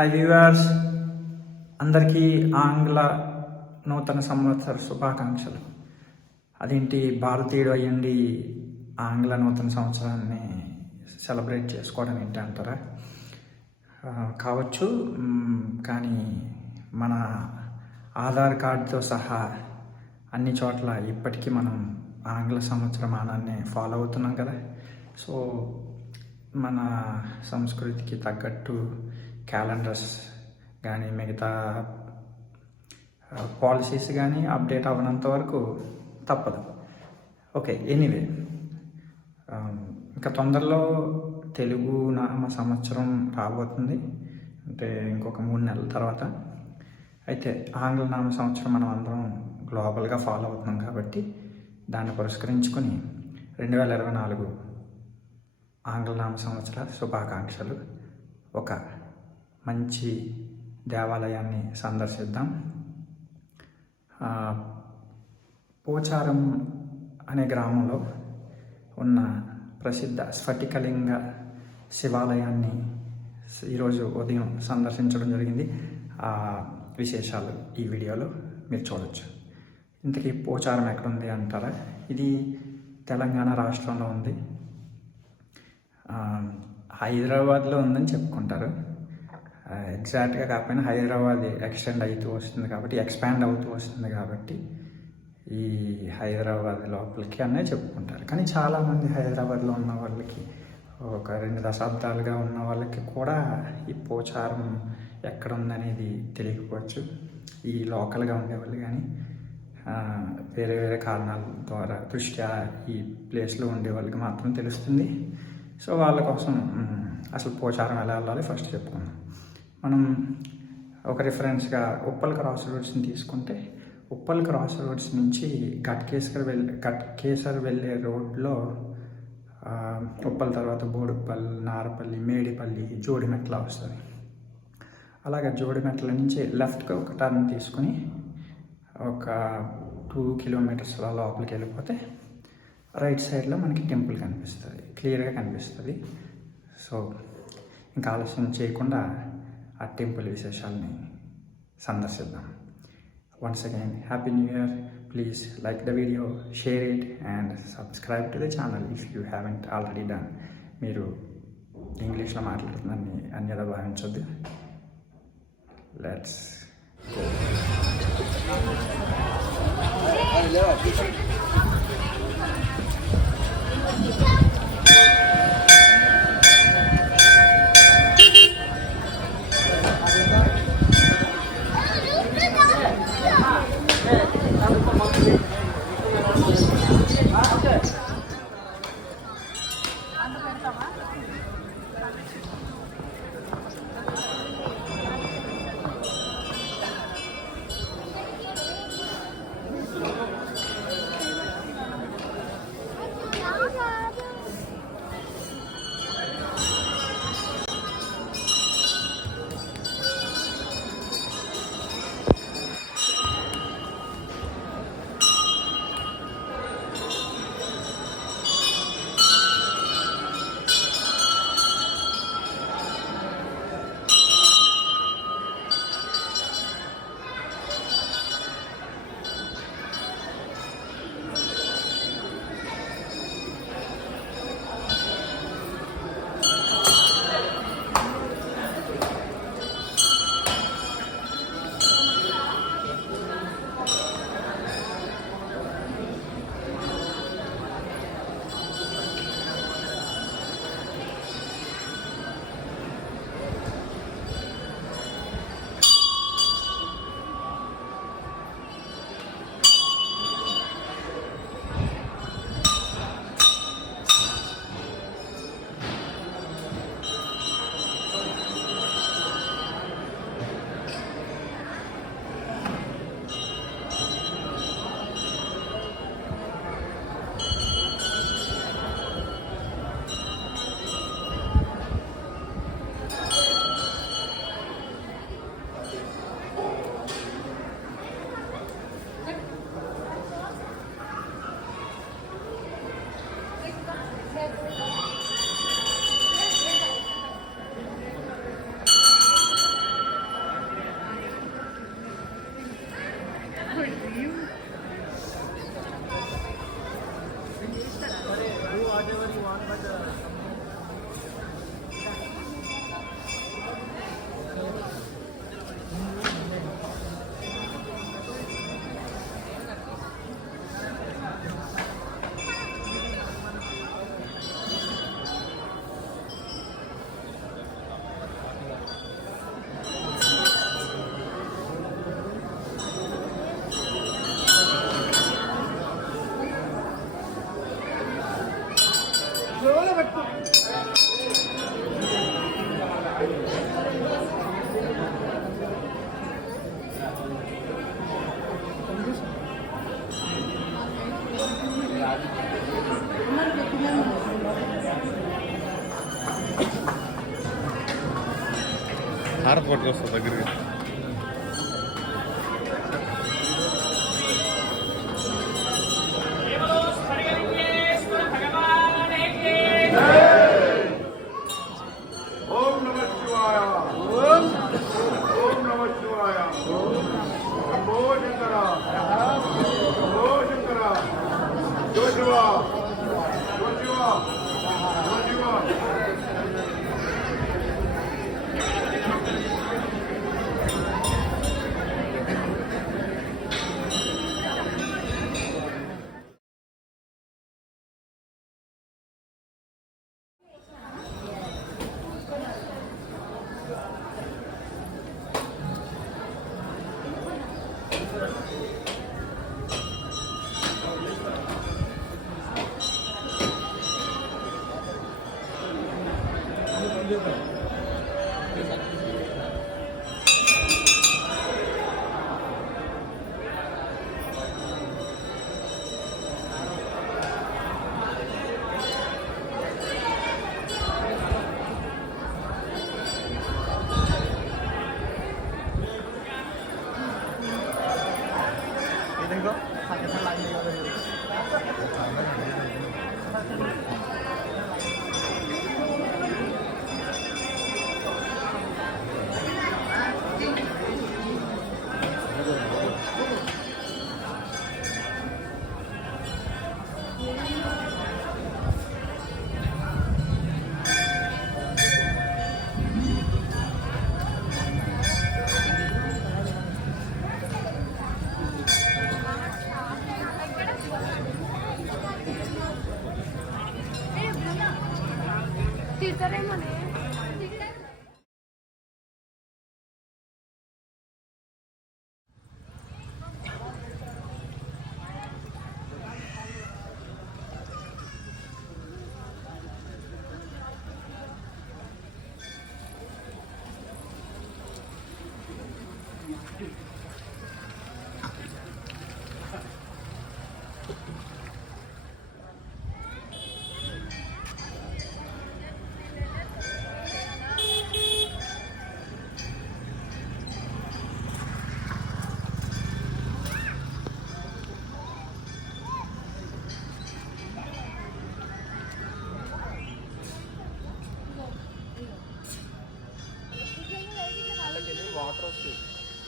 Hi viewers, అందరికీ ఆంగ్ల నూతన సంవత్సర శుభాకాంక్షలు. అదేంటి భారతీయుడు అయ్యండి ఆంగ్ల నూతన సంవత్సరాన్ని సెలబ్రేట్ చేసుకోవడం ఏంటి అంటారా? కావచ్చు, కానీ మన ఆధార్ కార్డుతో సహా అన్ని చోట్ల ఇప్పటికీ మనం ఆంగ్ల సంవత్సరమానాన్ని ఫాలో అవుతున్నాం కదా. సో మన సంస్కృతికి తగ్గట్టు క్యాలెండర్స్ కానీ మిగతా పాలసీస్ కానీ అప్డేట్ అవ్వనంత వరకు తప్పదు. ఓకే, ఎనీవే, ఇంకా తొందరలో తెలుగు నామ సంవత్సరం రాబోతుంది, అంటే ఇంకొక 3 నెలల తర్వాత. అయితే ఆంగ్ల నామ సంవత్సరం మనం అందరం గ్లోబల్గా ఫాలో అవుతున్నాం కాబట్టి దాన్ని పురస్కరించుకొని 2024 ఆంగ్ల నామ సంవత్సర శుభాకాంక్షలు. ఒక మంచి దేవాలయాన్ని సందర్శిద్దాం. పోచారం అనే గ్రామంలో ఉన్న ప్రసిద్ధ స్ఫటికలింగ శివాలయాన్ని ఈరోజు ఉదయం సందర్శించడం జరిగింది. ఆ విశేషాలు ఈ వీడియోలో మీరు చూడవచ్చు. ఇంతకీ పోచారం ఎక్కడుంది అంటారా? ఇది తెలంగాణ రాష్ట్రంలో ఉంది. హైదరాబాద్లో ఉందని చెప్పుకుంటారు. ఎగ్జాక్ట్గా కాకపోయినా హైదరాబాద్ ఎక్స్పాండ్ అవుతూ వస్తుంది కాబట్టి ఈ హైదరాబాద్ లోపలికి అనే చెప్పుకుంటారు. కానీ చాలామంది హైదరాబాద్లో ఉన్న వాళ్ళకి, ఒక 2 దశాబ్దాలుగా ఉన్న వాళ్ళకి కూడా ఈ పోచారం ఎక్కడ ఉందనేది తెలియకపోవచ్చు. ఈ లోకల్గా ఉండేవాళ్ళు కానీ వేరే వేరే కారణాల ద్వారా దృష్ట్యా ఈ ప్లేస్లో ఉండే వాళ్ళకి మాత్రం తెలుస్తుంది. సో వాళ్ళ కోసం అసలు పోచారం ఎలా వెళ్ళాలి ఫస్ట్ చెప్పుకుందాం. మనం ఒక రిఫరెన్స్గా ఉప్పల్ క్రాస్ రోడ్స్ని తీసుకుంటే, ఉప్పల్ క్రాస్ రోడ్స్ నుంచి ఘట్కేసర్ వెళ్ళే రోడ్లో ఉప్పల్ తర్వాత బోడుప్పల్, నారపల్లి, మేడిపల్లి, జోడిమెట్ల వస్తుంది. అలాగే జోడిమెట్ల నుంచి లెఫ్ట్గా ఒక టర్న్ తీసుకుని ఒక 2 కిలోమీటర్స్ లోపలికి వెళ్ళిపోతే రైట్ సైడ్లో మనకి టెంపుల్ కనిపిస్తుంది, క్లియర్గా కనిపిస్తుంది. సో ఇంకా ఆలస్యం చేయకుండా ఆ టెంపుల్ విశేషాలని సందర్శిద్దాం. Once again happy new year. Please like the video, share it and subscribe to the channel if you haven't already done. మీరు ఇంగ్లీష్లో మాట్లాడుతుందని అన్యదా భావించొద్దు. Let's go. హారతి పట్టుకొస్తా దగ్గరికి. ఓం నమ శివాయ. ఓం నమ శివాయ. శంభో శంకర. శంభో శంకర. శివ శివ. శివ శివ. శివ శివ.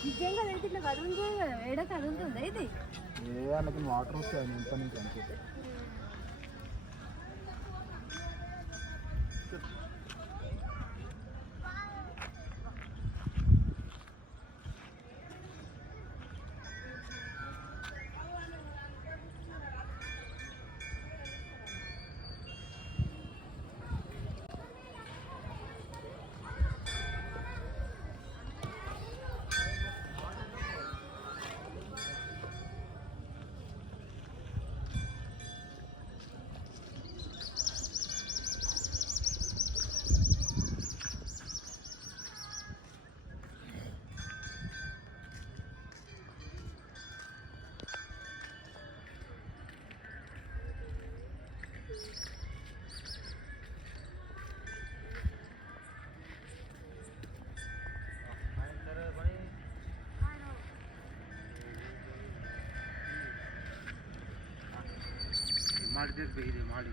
నిజంగా ఇట్లా కదులుతుంది ఏడ కదులుతుంది ఇది ఏ అన్నకి వాటర్ వస్తాయి ఎంత నుంచి అనుకుంటే ಮಾಡಿ